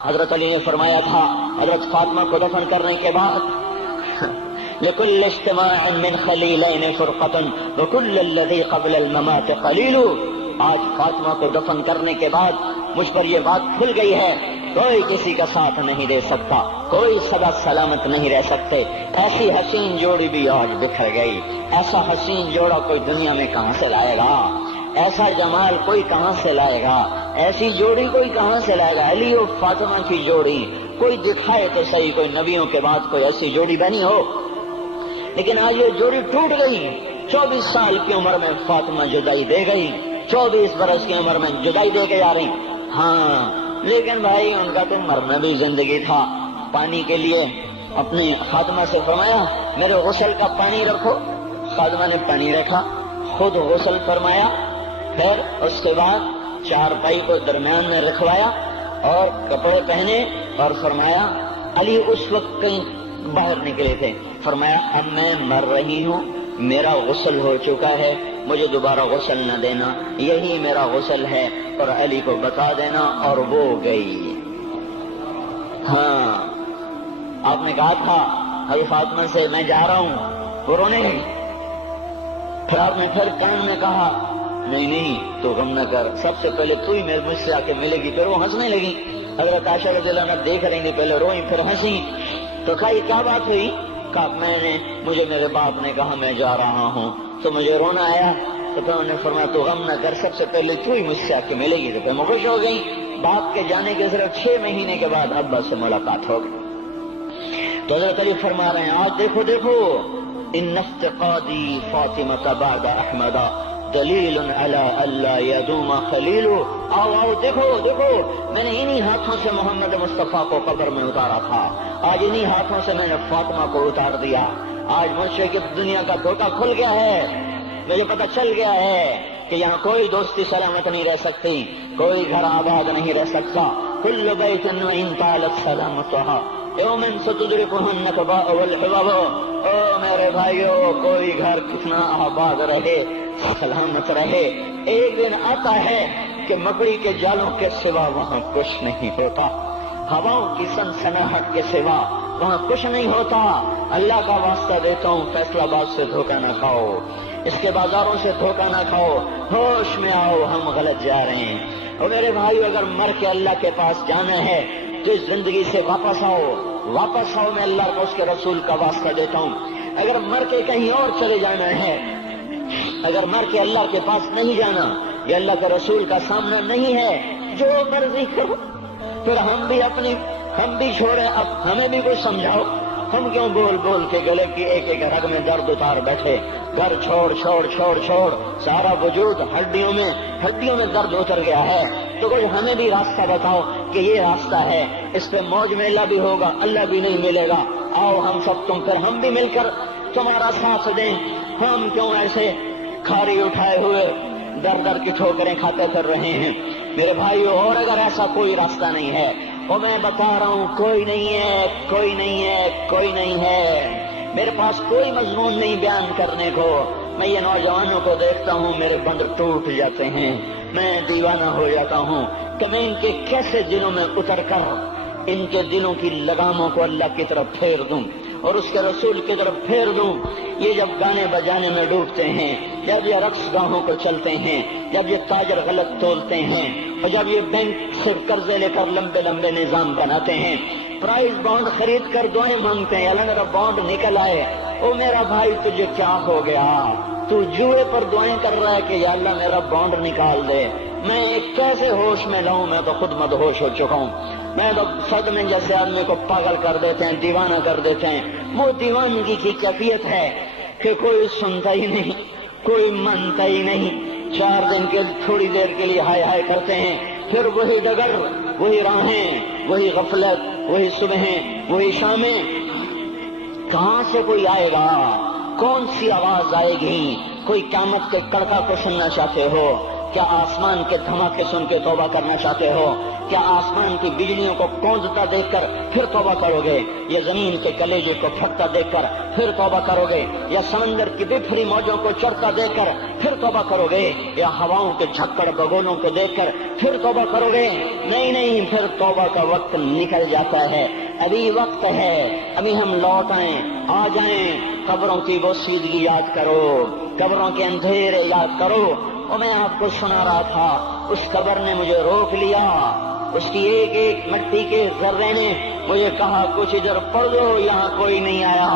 حضرت علی نے فرمایا تھا حضرت فاطمہ کو دفن کرنے کے بعد لكل اجتماع من خلیلین فرقۃ وكل الذی قبل الممات قلیل. آج فاطمہ کو دفن کرنے کے بعد مجھ پر یہ بات کھل گئی ہے، کوئی کسی کا ساتھ نہیں دے سکتا، کوئی سدا سلامت نہیں رہ سکتے. ایسی حسین جوڑی بھی آج بکھر گئی. ایسا حسین جوڑا کوئی دنیا میں کہاں سے لائے گا؟ ایسا جمال کوئی کہاں سے لائے گا؟ ایسی جوڑی کوئی کہاں سے لائے گا؟ علی اور فاطمہ کی جوڑی کوئی دکھائے تو صحیح، کوئی نبیوں کے بعد کوئی ایسی جوڑی بنی ہو. لیکن آج یہ جوڑی ٹوٹ گئی. 24 سال کی عمر میں فاطمہ جدائی دے گئی، 24 برس کی عمر میں جدائی دے کے آ رہی. ہاں لیکن بھائی ان کا تو مرنا بھی زندگی تھا. پانی کے لیے اپنی فاطمہ سے فرمایا میرے غسل کا پانی رکھو. فاطمہ نے پانی رکھا، خود غسل فرمایا، پھر اس کے بعد چارپائی کو درمیان میں رکھوایا اور کپڑے پہنے اور فرمایا علی اس وقت کہیں باہر نکلے تھے، فرمایا اب میں مر رہی ہوں، میرا غسل ہو چکا ہے، مجھے دوبارہ غسل نہ دینا، یہی میرا غسل ہے اور علی کو بتا دینا. اور وہ گئی. ہاں آپ نے کہا تھا حضرت فاطمہ سے میں جا رہا ہوں، وہ رونے گئی. پھر آپ نے پھر کان میں کہا نہیں تو غم نہ کر، سب سے پہلے تو ہی مجھ سے آ کے ملے گی. پھر وہ ہنسنے لگی. حضرت عائشہ رضی اللہ عنہا دیکھ رہی تھی، پہلے روئی پھر ہنسی. تو کہا یہ کیا بات ہوئی؟ کہا مجھے میرے باپ نے کہا میں جا رہا ہوں تو مجھے رونا آیا. تو پھر انہوں نے فرمایا تو غم نہ کر، سب سے پہلے تو ہی مجھ سے آ کے ملے گی. تو پھر میں خوش ہو گئی. باپ کے جانے کے صرف 6 مہینے کے بعد ابا سے ملاقات ہو گئی. تو حضرت علی فرما رہے ہیں آج دیکھو ان افتقادی فاطمہ بعد احمد دلیل علی اللہ یدوم خلیل. آؤ دیکھو میں نے انہی ہاتھوں سے محمد مصطفیٰ کو قبر میں اتارا تھا، آج انہی ہاتھوں سے میں نے فاطمہ کو اتار دیا. آج مجھ سے کہ دنیا کا دھوکہ کھل گیا ہے، مجھے پتہ چل گیا ہے کہ یہاں کوئی دوستی سلامت نہیں رہ سکتی، کوئی گھر آباد نہیں رہ سکتا. کل بیت ان طالت سلامتها یوم ستدرکها النکباء والحباب. او میرے بھائیو، کوئی گھر کتنا آباد رہے، سلامت رہے، ایک دن آتا ہے کہ مکڑی کے جالوں کے سوا وہاں کچھ نہیں ہوتا، ہواؤں کی سنسناہٹ کے سوا وہاں کچھ نہیں ہوتا. اللہ کا واسطہ دیتا ہوں فیصلہ آباد سے دھوکہ نہ کھاؤ، اس کے بازاروں سے دھوکہ نہ کھاؤ، ہوش میں آؤ ہم غلط جا رہے ہیں. اور میرے بھائیو اگر مر کے اللہ کے پاس جانا ہے تو اس زندگی سے واپس آؤ، میں اللہ کو اس کے رسول کا واسطہ دیتا ہوں. اگر مر کے کہیں اور چلے جانا ہے، اگر مر کے اللہ کے پاس نہیں جانا یا اللہ کے رسول کا سامنا نہیں ہے، جو مرضی کرو. پھر ہم بھی چھوڑیں، اب ہمیں بھی کچھ سمجھاؤ. ہم کیوں بول کے گلے کی ایک رگ میں درد اتار بیٹھے؟ گھر چھوڑ سارا وجود ہڈیوں میں درد اتر گیا ہے. تو کچھ ہمیں بھی راستہ بتاؤ کہ یہ راستہ ہے، اس پہ موج میلہ بھی ہوگا، اللہ بھی نہیں ملے گا. آؤ ہم سب پھر ہم بھی مل کر تمہارا ساتھ دیں. ہم کیوں ایسے کھاری اٹھائے ہوئے در کی ٹھوکریں کھاتے پھر رہے ہیں؟ میرے بھائیو، اور اگر ایسا کوئی راستہ نہیں ہے، اور میں بتا رہا ہوں کوئی نہیں ہے، میرے پاس کوئی مضمون نہیں بیان کرنے کو. میں یہ نوجوانوں کو دیکھتا ہوں میرے بند ٹوٹ جاتے ہیں، میں دیوانہ ہو جاتا ہوں کہ میں ان کے کیسے دلوں میں اتر کر ان کے دلوں کی لگاموں کو اللہ کی طرف پھیر دوں اور اس کے رسول کی طرف پھیر دوں. یہ جب گانے بجانے میں ڈوبتے ہیں، جب یہ رقص گاہوں کو چلتے ہیں، جب یہ تاجر غلط تولتے ہیں، اور جب یہ بینک سے قرضے لے کر لمبے نظام بناتے ہیں، پرائز بانڈ خرید کر دعائیں مانگتے ہیں اللہ میرا بانڈ نکل آئے. او میرا بھائی تجھے کیا ہو گیا؟ تو جوئے پر دعائیں کر رہا ہے کہ یا اللہ میرا بانڈ نکال دے. میں کیسے ہوش میں لاؤں؟ میں تو خود مدہوش ہو چکا ہوں. میں تو صدمے جیسے آدمی کو پاگل کر دیتے ہیں، دیوانہ کر دیتے ہیں. وہ دیوانگی کی کیفیت ہے کہ کوئی سنتا ہی نہیں، کوئی مانتا ہی نہیں. 4 دن کے تھوڑی دیر کے لیے ہائے کرتے ہیں، پھر وہی ڈگر، وہی راہیں، وہی غفلت، وہی صبحیں، وہی شامیں. کہاں سے کوئی آئے گا؟ کون سی آواز آئے گی؟ کوئی قیامت کے کڑکا کو سننا چاہتے ہو؟ کیا آسمان کے دھماکے سن کے توبہ کرنا چاہتے ہو؟ کیا آسمان کی بجلیوں کو کونجتا دیکھ کر پھر توبہ کرو گے؟ یا زمین کے کلیجے کو پھٹتا دیکھ کر پھر توبہ کرو گے؟ یا سمندر کی بکھری موجوں کو چڑھتا دیکھ کر پھر توبہ کرو گے؟ یا ہواؤں کے جھکڑ بگولوں کو دیکھ کر پھر توبہ کرو گے؟ نہیں نہیں، پھر توبہ کا وقت نکل جاتا ہے، ابھی وقت ہے، ابھی ہم لوٹ آئیں، آ جائیں۔ قبروں کی وہ سیدھی یاد کرو، قبروں کے اندھیرے یاد کرو۔ اور میں آپ کو سنا رہا تھا، اس قبر نے مجھے روک لیا، اس کی ایک ایک مٹی کے ذرے نے مجھے کہا کچھ ادھر پڑھ دو، یہاں کوئی نہیں آیا۔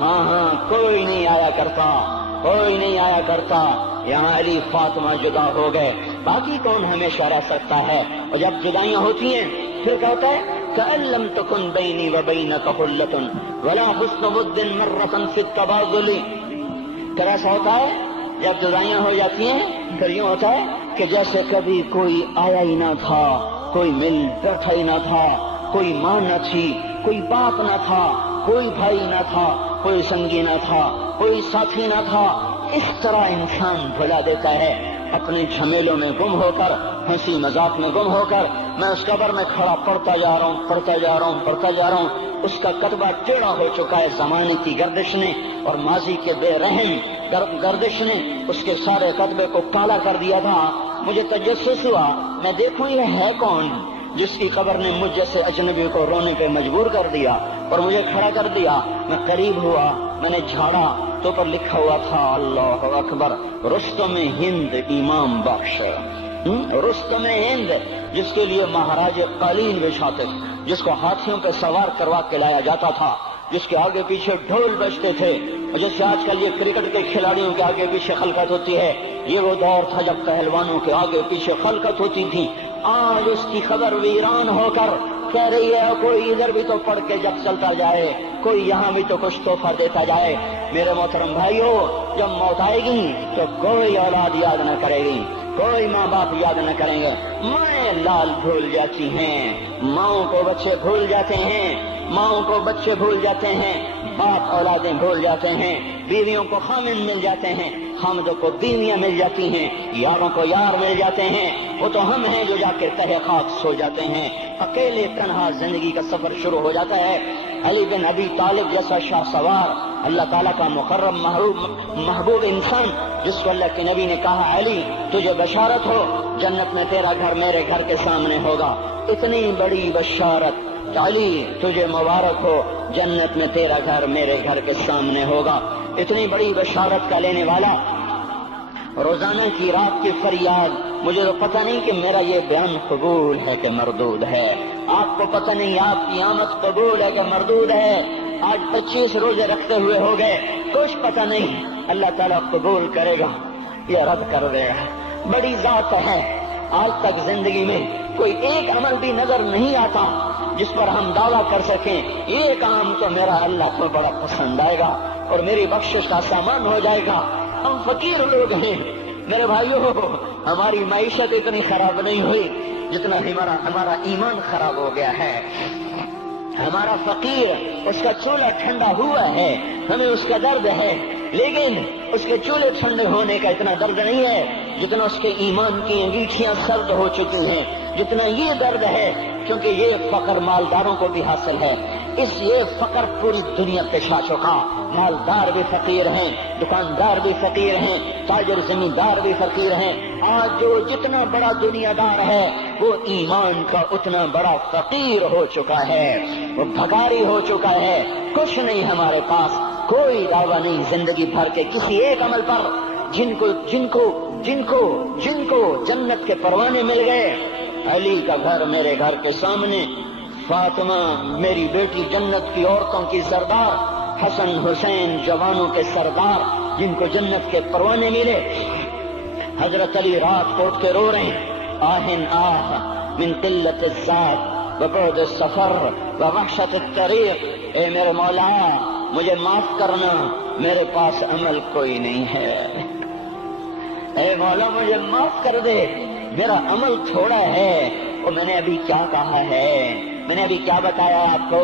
ہاں کوئی نہیں آیا کرتا، کوئی نہیں آیا کرتا، یہاں علی فاطمہ جدا ہو گئے، باقی کون ہمیشہ رہ سکتا ہے؟ اور جب جدائیاں ہوتی ہیں پھر کہتا ہے كأن لم تكن بيني وبينك خلة ولا حسن ود مرة في التبادل۔ پھر ایسا ہوتا ہے جب جدائیاں ہو جاتی ہیں پھر یوں ہوتا ہے کہ جیسے کبھی کوئی آیا ہی نہ تھا، کوئی مل بیٹھا ہی نہ تھا، کوئی ماں نہ تھی، کوئی باپ نہ تھا، کوئی بھائی نہ تھا، کوئی سنگی نہ تھا، کوئی ساتھی نہ تھا۔ اس طرح انسان بھلا دیتا ہے اپنے جھمیلوں میں گم ہو کر، ہنسی مذاق میں گم ہو کر۔ میں اس قبر میں کھڑا پڑھتا جا رہا ہوں، پڑھتا جا رہا ہوں، پڑھتا جا رہا ہوں۔ اس کا کتبہ ٹیڑھا ہو چکا ہے زمانے کی گردش نے اور ماضی کے بے رحم گردش نے اس کے سارے کتبے کو کالا کر دیا تھا۔ مجھے تجسس ہوا، میں دیکھوں یہ ہے کون جس کی قبر نے مجھ جیسے اجنبی کو رونے پہ مجبور کر دیا اور مجھے کھڑا کر دیا۔ میں قریب ہوا، میں نے جھاڑا تو پر لکھا ہوا تھا اللہ اکبر، رستم ہند امام بخش۔ رستم ہند جس کے لیے مہاراج قالین بچھاتے، جس کو ہاتھیوں پہ سوار کروا کے لایا جاتا تھا، جس کے آگے پیچھے ڈھول بجتے تھے، اور جیسے آج کل یہ کرکٹ کے کھلاڑیوں کے آگے پیچھے خلقت ہوتی ہے، یہ وہ دور تھا جب پہلوانوں کے آگے پیچھے خلقت ہوتی تھی۔ آج اس کی خبر ویران ہو کر کہہ رہی ہے کوئی ادھر بھی تو پڑھ کے جب چلتا جائے، کوئی یہاں بھی تو کچھ تحفہ دیتا جائے۔ میرے محترم بھائیو، جب موت آئے گی تو کوئی اولاد یاد نہ کرے گی، کوئی ماں باپ یاد نہ کریں گے، مائیں لال بھول جاتی ہیں، ماؤں کو بچے بھول جاتے ہیں، ماؤں کو بچے بھول جاتے ہیں، باپ اولادیں بھول جاتے ہیں، بیویوں کو خامن مل جاتے ہیں، خامدوں کو بیویاں مل جاتی ہیں، یاروں کو یار مل جاتے ہیں۔ وہ تو ہم ہیں جو جا کے تہہ خاک سو جاتے ہیں، اکیلے تنہا زندگی کا سفر شروع ہو جاتا ہے۔ علی بن ابی طالب جیسا شاہ سوار، اللہ تعالیٰ کا مکرم محبوب انسان، جس کو اللہ کے نبی نے کہا علی تجھے بشارت ہو، جنت میں تیرا گھر میرے گھر کے سامنے ہوگا، اتنی بڑی بشارت علی تجھے مبارک ہو، جنت میں تیرا گھر میرے گھر کے سامنے ہوگا۔ اتنی بڑی بشارت کا لینے والا، روزانہ کی رات کی فریاد، مجھے تو پتہ نہیں کہ میرا یہ بیان قبول ہے کہ مردود ہے، آپ کو پتہ نہیں آپ کی آمد قبول ہے کہ مردود ہے۔ آج 25 روزے رکھتے ہوئے ہو گئے، کچھ پتہ نہیں اللہ تعالیٰ قبول کرے گا یا رد کر دے گا۔ بڑی ذات ہے، آج تک زندگی میں کوئی ایک عمل بھی نظر نہیں آتا جس پر ہم دعویٰ کر سکیں یہ کام تو میرا اللہ کو بڑا پسند آئے گا اور میری بخشش کا سامان ہو جائے گا۔ ہم فقیر لوگ ہیں میرے بھائیو، ہماری معیشت اتنی خراب نہیں ہوئی جتنا ہمارا ایمان خراب ہو گیا ہے۔ ہمارا فقیر اس کا چولہا ٹھنڈا ہوا ہے، ہمیں اس کا درد ہے، لیکن اس کے چولہے ٹھنڈے ہونے کا اتنا درد نہیں ہے جتنا اس کے ایمان کی انگیٹھیاں سرد ہو چکی ہیں، جتنا یہ درد ہے، کیونکہ یہ فقر مالداروں کو بھی حاصل ہے۔ یہ فقر پوری دنیا پہ چھا چکا، مالدار بھی فقیر ہیں، دکاندار بھی فقیر ہیں، تاجر زمیندار بھی فقیر ہیں۔ آج جو جتنا بڑا دنیا دار ہے وہ ایمان کا اتنا بڑا فقیر ہو چکا ہے، وہ بھکاری ہو چکا ہے۔ کچھ نہیں ہمارے پاس، کوئی دعویٰ نہیں زندگی بھر کے کسی ایک عمل پر، جن کو جنت کے پروانے مل گئے۔ علی کا گھر میرے گھر کے سامنے، فاطمہ میری بیٹی جنت کی عورتوں کی سردار، حسن حسین جوانوں کے سردار جن کو جنت کے پروانے ملے۔ حضرت علی رات کو اٹھ کے رو رہے ہیں، آہن آہ من قلت الذات وبعد السفر ووحشت الطریق، اے میرے مولا مجھے معاف کرنا، میرے پاس عمل کوئی نہیں ہے، اے مولا مجھے معاف کر دے، میرا عمل تھوڑا ہے۔ اور میں نے ابھی کیا کہا ہے، میں نے ابھی کیا بتایا آپ کو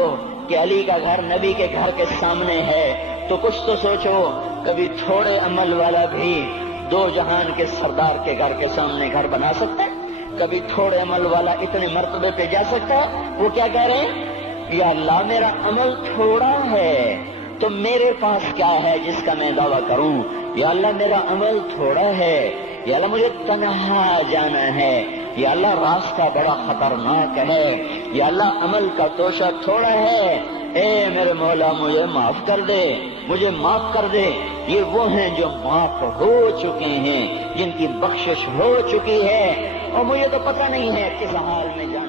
کہ علی کا گھر نبی کے گھر کے سامنے ہے، تو کچھ تو سوچو، کبھی تھوڑے عمل والا بھی دو جہان کے سردار کے گھر کے سامنے گھر بنا سکتا ہے؟ کبھی تھوڑے عمل والا اتنے مرتبے پہ جا سکتا ہے؟ وہ کیا کہہ رہے ہیں؟ یا اللہ میرا عمل تھوڑا ہے تو میرے پاس کیا ہے جس کا میں دعویٰ کروں؟ یا اللہ میرا عمل تھوڑا ہے، یا اللہ مجھے تنہا جانا ہے، یا اللہ راستہ بڑا خطرناک ہے، یا اللہ عمل کا توشہ تھوڑا ہے، اے میرے مولا مجھے معاف کر دے، مجھے معاف کر دے۔ یہ وہ ہیں جو معاف ہو چکے ہیں، جن کی بخشش ہو چکی ہے، اور مجھے تو پتہ نہیں ہے کس حال میں جا